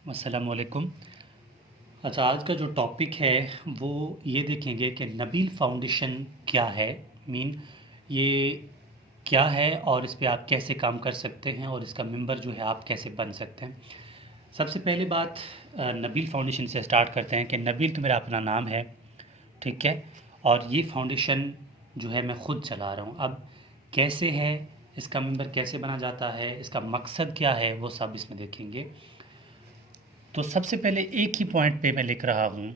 अस्सलामुअलैकुम। अच्छा, आज का जो टॉपिक है वो ये देखेंगे कि नबील फाउंडेशन क्या है। मीन ये क्या है और इस पे आप कैसे काम कर सकते हैं और इसका मेंबर जो है आप कैसे बन सकते हैं। सबसे पहली बात, नबील फाउंडेशन से स्टार्ट करते हैं कि नबील तो मेरा अपना नाम है, ठीक है। और ये फाउंडेशन जो है मैं ख़ुद चला रहा हूँ। अब कैसे है, इसका मेंबर कैसे बना जाता है, इसका मकसद क्या है, वो सब इसमें देखेंगे। तो सबसे पहले एक ही पॉइंट पे मैं लिख रहा हूँ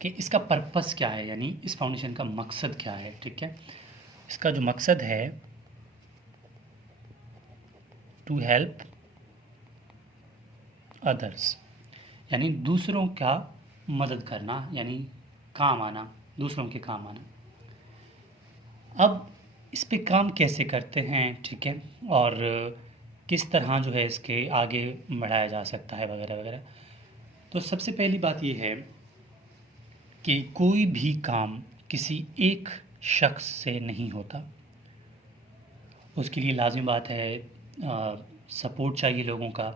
कि इसका पर्पस क्या है, यानी इस फाउंडेशन का मकसद क्या है, ठीक है। इसका जो मकसद है, टू हेल्प अदर्स, यानी दूसरों का मदद करना, यानी काम आना, दूसरों के काम आना। अब इस पे काम कैसे करते हैं, ठीक है, और किस तरह जो है इसके आगे बढ़ाया जा सकता है वगैरह वगैरह। तो सबसे पहली बात ये है कि कोई भी काम किसी एक शख्स से नहीं होता। उसके लिए लाज़मी बात है सपोर्ट चाहिए लोगों का,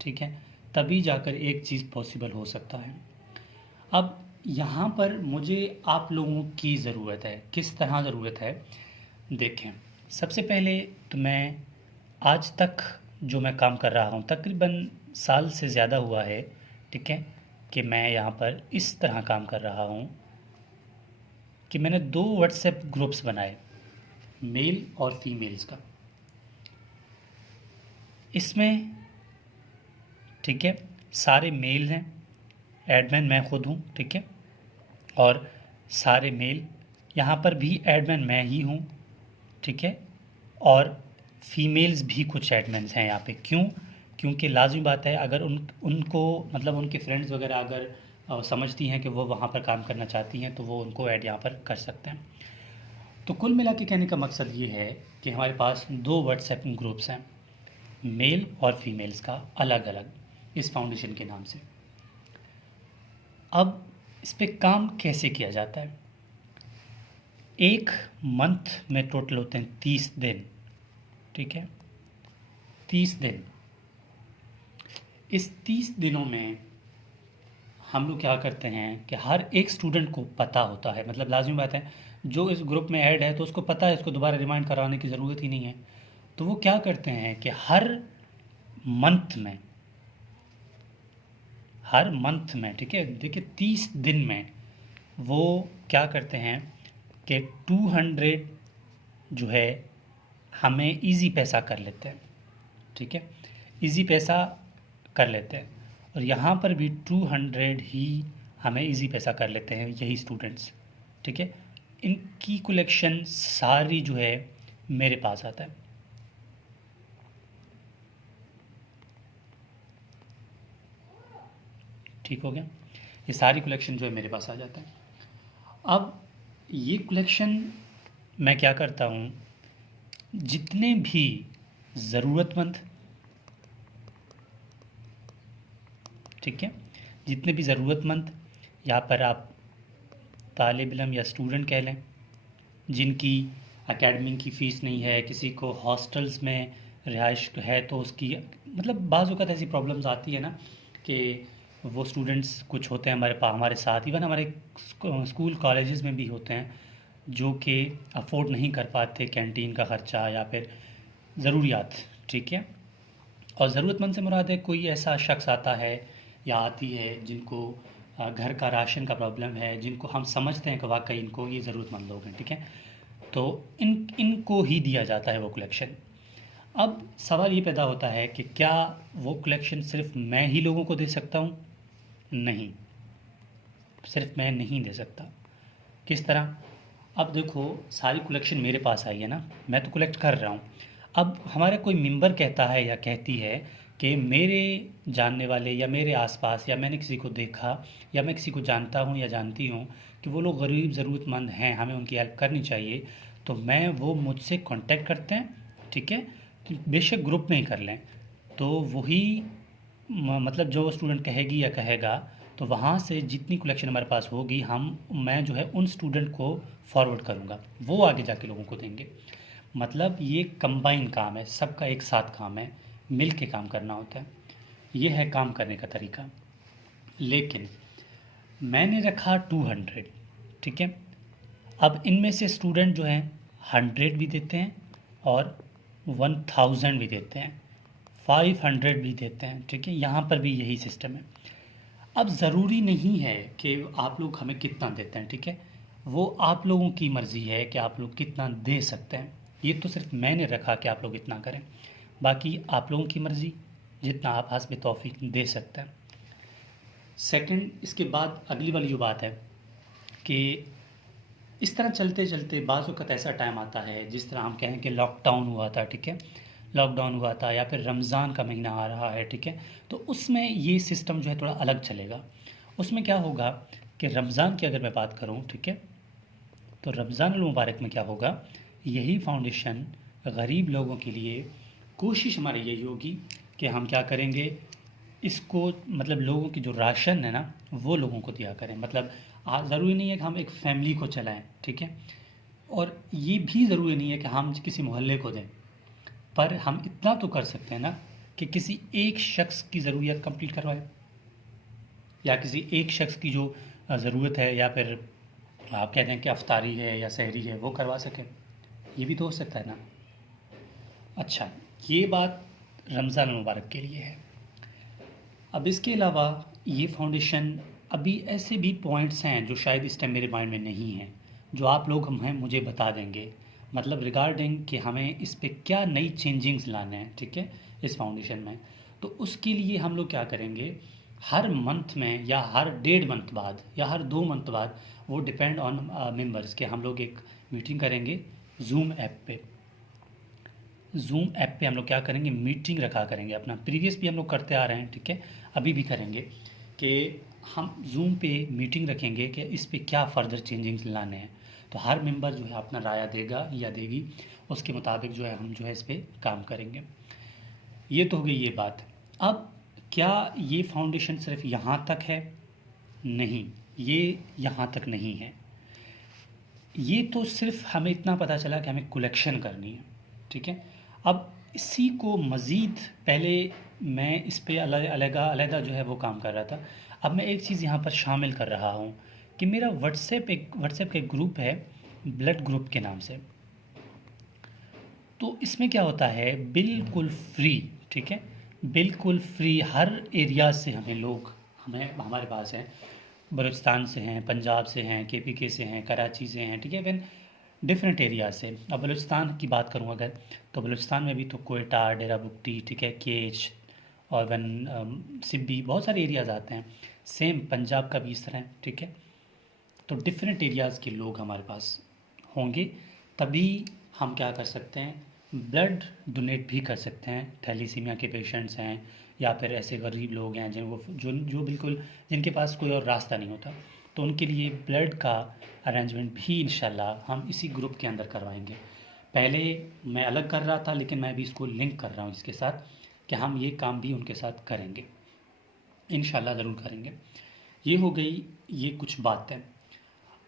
ठीक है, तभी जाकर एक चीज़ पॉसिबल हो सकता है। अब यहाँ पर मुझे आप लोगों की ज़रूरत है। किस तरह ज़रूरत है, देखें। सबसे पहले तो मैं आज तक जो मैं काम कर रहा हूँ, तकरीबन साल से ज़्यादा हुआ है, ठीक है, कि मैं यहाँ पर इस तरह काम कर रहा हूँ कि मैंने 2 व्हाट्सएप ग्रुप्स बनाए, मेल और फीमेल्स का। इसमें, ठीक है, सारे मेल हैं, एडमिन मैं खुद हूँ, ठीक है, और सारे मेल। यहाँ पर भी एडमिन मैं ही हूँ, ठीक है, और फीमेल्स भी कुछ एडमिन्स हैं यहाँ पे। क्यों? क्योंकि लाज़मी बात है, अगर उनको मतलब उनके फ्रेंड्स वगैरह अगर समझती हैं कि वो वहाँ पर काम करना चाहती हैं तो वो उनको ऐड यहाँ पर कर सकते हैं। तो कुल मिला के कहने का मकसद ये है कि हमारे पास 2 व्हाट्सएप ग्रुप्स हैं, मेल और फीमेल्स का, अलग अलग, इस फाउंडेशन के नाम से। अब इस पे काम कैसे किया जाता है। एक मंथ में टोटल होते हैं 30 दिन, ठीक है, 30 दिन। इस 30 दिनों में हम लोग क्या करते हैं कि हर एक स्टूडेंट को पता होता है, मतलब लाज़मी बात है, जो इस ग्रुप में ऐड है तो उसको पता है, इसको दोबारा रिमाइंड कराने की ज़रूरत ही नहीं है। तो वो क्या करते हैं कि हर मंथ में, ठीक है, देखिए 30 दिन में वो क्या करते हैं कि 200 जो है हमें इजी पैसा कर लेते हैं, ठीक है, इजी पैसा कर लेते हैं। और यहाँ पर भी 200 ही हमें इजी पैसा कर लेते हैं यही स्टूडेंट्स, ठीक है। इनकी कलेक्शन सारी जो है मेरे पास आता है, ठीक हो गया। ये सारी कलेक्शन जो है मेरे पास आ जाता है। अब ये कलेक्शन मैं क्या करता हूँ, जितने भी ज़रूरतमंद, ठीक है, जितने भी ज़रूरतमंद, यहाँ पर आप तालिब इल्म या स्टूडेंट कह लें, जिनकी एकेडमी की फ़ीस नहीं है, किसी को हॉस्टल्स में रिहाइश है तो उसकी, मतलब बाज़ औक़ात ऐसी प्रॉब्लम्स आती है ना कि वो स्टूडेंट्स कुछ होते हैं हमारे साथ, इवन हमारे स्कूल कॉलेजेस में भी होते हैं जो कि अफोर्ड नहीं कर पाते कैंटीन का ख़र्चा या फिर ज़रूरियात, ठीक है। और ज़रूरतमंद से मुराद है कोई ऐसा शख्स आता है या आती है जिनको घर का राशन का प्रॉब्लम है, जिनको हम समझते हैं कि वाकई इनको ये ज़रूरतमंद लोग हैं, ठीक है, तो इनको ही दिया जाता है वो कलेक्शन। अब सवाल ये पैदा होता है कि क्या वो कलेक्शन सिर्फ मैं ही लोगों को दे सकता हूँ? नहीं, सिर्फ मैं नहीं दे सकता। किस तरह? अब देखो, सारी कलेक्शन मेरे पास आई है ना, मैं तो कलेक्ट कर रहा हूँ। अब हमारा कोई मेंबर कहता है या कहती है कि मेरे जानने वाले या मेरे आसपास या मैंने किसी को देखा या मैं किसी को जानता हूँ या जानती हूँ कि वो लोग गरीब ज़रूरतमंद हैं, हमें उनकी हेल्प करनी चाहिए, तो वो मुझसे कांटेक्ट करते हैं, ठीक है, तो बेशक ग्रुप में ही कर लें, तो वही मतलब जो स्टूडेंट कहेगी या कहेगा, तो वहाँ से जितनी कलेक्शन हमारे पास होगी मैं जो है उन स्टूडेंट को फॉरवर्ड करूँगा, वो आगे जाके लोगों को देंगे। मतलब ये कंबाइन काम है, सबका एक साथ काम है, मिल के काम करना होता है। ये है काम करने का तरीका। लेकिन मैंने रखा 200, ठीक है। अब इनमें से स्टूडेंट जो हैं 100 भी देते हैं और 1000 भी देते हैं, 500 भी देते हैं, ठीक है। यहाँ पर भी यही सिस्टम है। अब ज़रूरी नहीं है कि आप लोग हमें कितना देते हैं, ठीक है। वो आप लोगों की मर्ज़ी है कि आप लोग कितना दे सकते हैं। ये तो सिर्फ मैंने रखा कि आप लोग इतना करें, बाकी आप लोगों की मर्ज़ी, जितना आप हस्ब तौफीक दे सकते हैं। सेकंड, इसके बाद अगली वाली जो बात है कि इस तरह चलते चलते बाज़ वक़्त ऐसा टाइम आता है, जिस तरह हम कहें कि लॉकडाउन हुआ था, ठीक है। लॉकडाउन हुआ था या फिर रमज़ान का महीना आ रहा है, ठीक है। तो उसमें ये सिस्टम जो है थोड़ा अलग चलेगा। उसमें क्या होगा कि रमज़ान की अगर मैं बात करूँ, ठीक है, तो रमज़ान अल मुबारक में क्या होगा, यही फाउंडेशन गरीब लोगों के लिए कोशिश हमारी यही होगी कि हम क्या करेंगे, इसको मतलब लोगों की जो राशन है ना वो लोगों को दिया करें। मतलब ज़रूरी नहीं है कि हम एक फैमिली को चलाएं, ठीक है, और ये भी ज़रूरी नहीं है कि हम किसी मोहल्ले को दें, पर हम इतना तो कर सकते हैं ना कि किसी एक शख्स की ज़रूरियत कंप्लीट करवाएं, या किसी एक शख्स की जो ज़रूरत है, या फिर आप कहते हैं कि अफ्तारी है या सहरी है वो करवा सकें। ये भी तो हो सकता है ना। अच्छा, ये बात रमज़ान मुबारक के लिए है। अब इसके अलावा ये फाउंडेशन अभी ऐसे भी पॉइंट्स हैं जो शायद इस टाइम मेरे माइंड में नहीं हैं, जो आप लोग हमें मुझे बता देंगे, मतलब रिगार्डिंग कि हमें इस पे क्या नई चेंजिंग्स लाने हैं, ठीक है, इस फाउंडेशन में। तो उसके लिए हम लोग क्या करेंगे, हर मंथ में या हर 1.5 मंथ बाद या हर 2 मंथ बाद, वो डिपेंड ऑन मेंबर्स के, हम लोग एक मीटिंग करेंगे जूम ऐप पे। जूम ऐप पे हम लोग क्या करेंगे, मीटिंग रखा करेंगे। अपना प्रीवियस भी हम लोग करते आ रहे हैं, ठीक है, अभी भी करेंगे कि हम जूम पे मीटिंग रखेंगे कि इस पे क्या फ़र्दर चेंजिंग्स लाने हैं। तो हर मेंबर जो है अपना राय देगा या देगी, उसके मुताबिक जो है हम जो है इस पे काम करेंगे। ये तो हो गई ये बात। अब क्या ये फाउंडेशन सिर्फ यहाँ तक है? नहीं, ये यहाँ तक नहीं है। ये तो सिर्फ हमें इतना पता चला कि हमें कलेक्शन करनी है, ठीक है। अब इसी को मज़ीद पहले मैं इस पे अलग-अलग जो है वो काम कर रहा था। अब मैं एक चीज़ यहाँ पर शामिल कर रहा हूँ कि मेरा व्हाट्सएप का एक ग्रुप है, ब्लड ग्रुप के नाम से। तो इसमें क्या होता है, बिल्कुल फ्री, ठीक है, बिल्कुल फ्री हर एरिया से हमें हमारे पास हैं। बलूचिस्तान से हैं, पंजाब से हैं, केपीके से हैं, कराची से हैं, ठीक है, इवन डिफरेंट एरिया से। अब बलूचिस्तान की बात करूँ अगर, तो बलूचिस्तान में भी तो कोयटा, डेरा बुगटी, ठीक है, केच और वन सिब्बी, बहुत सारे एरियाज़ आते हैं। सेम पंजाब का भी इस तरह है, ठीक है। तो डिफरेंट एरियाज़ के लोग हमारे पास होंगे, तभी हम क्या कर सकते हैं, ब्लड डोनेट भी कर सकते हैं। थैलीसीमिया के पेशेंट्स हैं या फिर ऐसे गरीब लोग हैं जिनको जो बिल्कुल जिनके पास कोई और रास्ता नहीं होता, तो उनके लिए ब्लड का अरेंजमेंट भी इंशाल्लाह हम इसी ग्रुप के अंदर करवाएंगे। पहले मैं अलग कर रहा था, लेकिन मैं भी इसको लिंक कर रहा हूँ इसके साथ कि हम ये काम भी उनके साथ करेंगे, इंशाल्लाह ज़रूर करेंगे। ये हो गई ये कुछ बातें।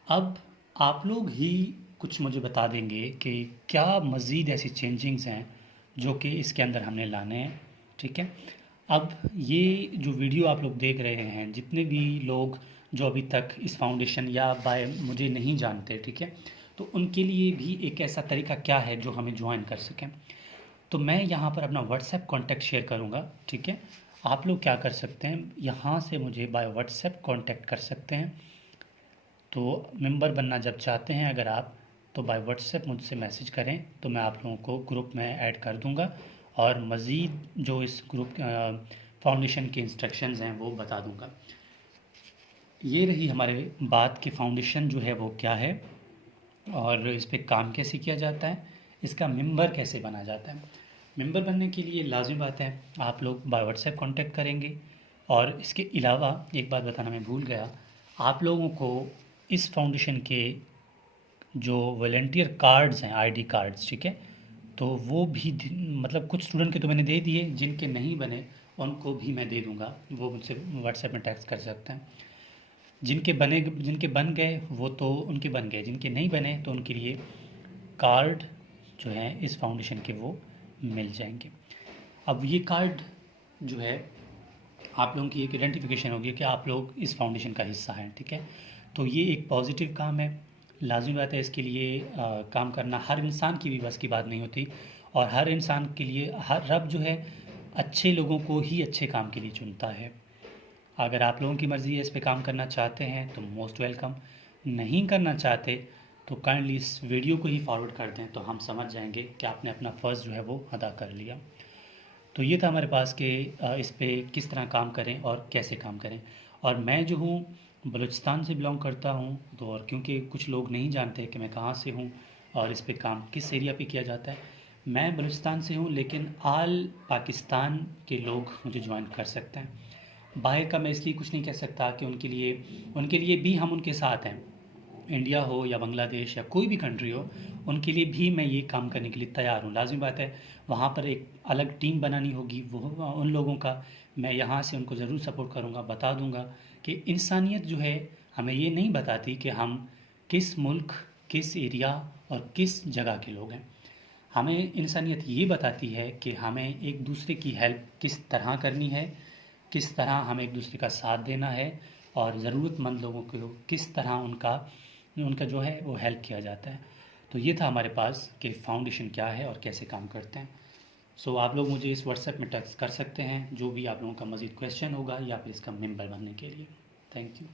अब आप लोग ही कुछ मुझे बता देंगे कि क्या मज़ीद ऐसी चेंजिंग्स हैं जो कि इसके अंदर हमने लाने हैं, ठीक है। अब ये जो वीडियो आप लोग देख रहे हैं, जितने भी लोग जो अभी तक इस फाउंडेशन या बाय मुझे नहीं जानते, ठीक है, तो उनके लिए भी एक ऐसा तरीका क्या है जो हमें ज्वाइन कर सकें। तो मैं यहाँ पर अपना व्हाट्सएप कॉन्टैक्ट शेयर करूँगा, ठीक है। आप लोग क्या कर सकते हैं, यहाँ से मुझे बाय व्हाट्सएप कॉन्टैक्ट कर सकते हैं। तो मेंबर बनना जब चाहते हैं अगर आप, तो बाय व्हाट्सएप मुझसे मैसेज करें, तो मैं आप लोगों को ग्रुप में ऐड कर दूंगा और मज़ीद जो इस ग्रुप फाउंडेशन के इंस्ट्रक्शंस हैं वो बता दूंगा। ये रही हमारे बात कि फाउंडेशन जो है वो क्या है और इस पे काम कैसे किया जाता है, इसका मेंबर कैसे बना जाता है। मेंबर बनने के लिए लाज़मी बात है आप लोग बाय व्हाट्सएप कांटेक्ट करेंगे। और इसके अलावा एक बात बताना मैं भूल गया, आप लोगों को इस फाउंडेशन के जो वॉलंटियर कार्ड्स हैं, आईडी कार्ड्स, ठीक है, तो वो भी मतलब कुछ स्टूडेंट के तो मैंने दे दिए, जिनके नहीं बने उनको भी मैं दे दूंगा, वो मुझसे व्हाट्सएप में टेक्स्ट कर सकते हैं। जिनके बन गए वो तो उनके बन गए, जिनके नहीं बने तो उनके लिए कार्ड जो हैं इस फाउंडेशन के वो मिल जाएंगे। अब ये कार्ड जो है आप लोगों की एक आइडेंटिफिकेशन होगी कि आप लोग इस फाउंडेशन का हिस्सा हैं, ठीक है। तो ये एक पॉजिटिव काम है, लाजमी बात है। इसके लिए काम करना हर इंसान की भी बस की बात नहीं होती, और हर इंसान के लिए हर रब जो है अच्छे लोगों को ही अच्छे काम के लिए चुनता है। अगर आप लोगों की मर्ज़ी है, इस पे काम करना चाहते हैं तो मोस्ट वेलकम, नहीं करना चाहते तो काइंडली इस वीडियो को ही फॉरवर्ड कर दें, तो हम समझ जाएंगे कि आपने अपना फ़र्ज़ जो है वो अदा कर लिया। तो ये था हमारे पास कि इस पे किस तरह काम करें और कैसे काम करें। और मैं जो हूँ बलूचिस्तान से बिलोंग करता हूँ, तो और क्योंकि कुछ लोग नहीं जानते कि मैं कहाँ से हूँ और इस पे काम किस एरिया पे किया जाता है। मैं बलूचिस्तान से हूँ, लेकिन आल पाकिस्तान के लोग मुझे ज्वाइन कर सकते हैं। बाहर का मैं इसलिए कुछ नहीं कह सकता कि उनके लिए भी हम उनके साथ हैं। इंडिया हो या बांग्लादेश या कोई भी कंट्री हो, उनके लिए भी मैं ये काम करने के लिए तैयार हूँ। लाज़मी बात है, वहाँ पर एक अलग टीम बनानी होगी वो उन लोगों का। मैं यहाँ से उनको ज़रूर सपोर्ट करूँगा, बता दूँगा कि इंसानियत जो है हमें ये नहीं बताती कि हम किस मुल्क, किस एरिया और किस जगह के लोग हैं। हमें इंसानियत ये बताती है कि हमें एक दूसरे की हेल्प किस तरह करनी है, किस तरह हमें एक दूसरे का साथ देना है, और ज़रूरतमंद लोगों को किस तरह उनका उनका जो है वो हेल्प किया जाता है। तो ये था हमारे पास कि फाउंडेशन क्या है और कैसे काम करते हैं। सो आप लोग मुझे इस व्हाट्सएप में टेक्स्ट कर सकते हैं जो भी आप लोगों का मज़ीद क्वेश्चन होगा या फिर इसका मेंबर बनने के लिए। Thank you.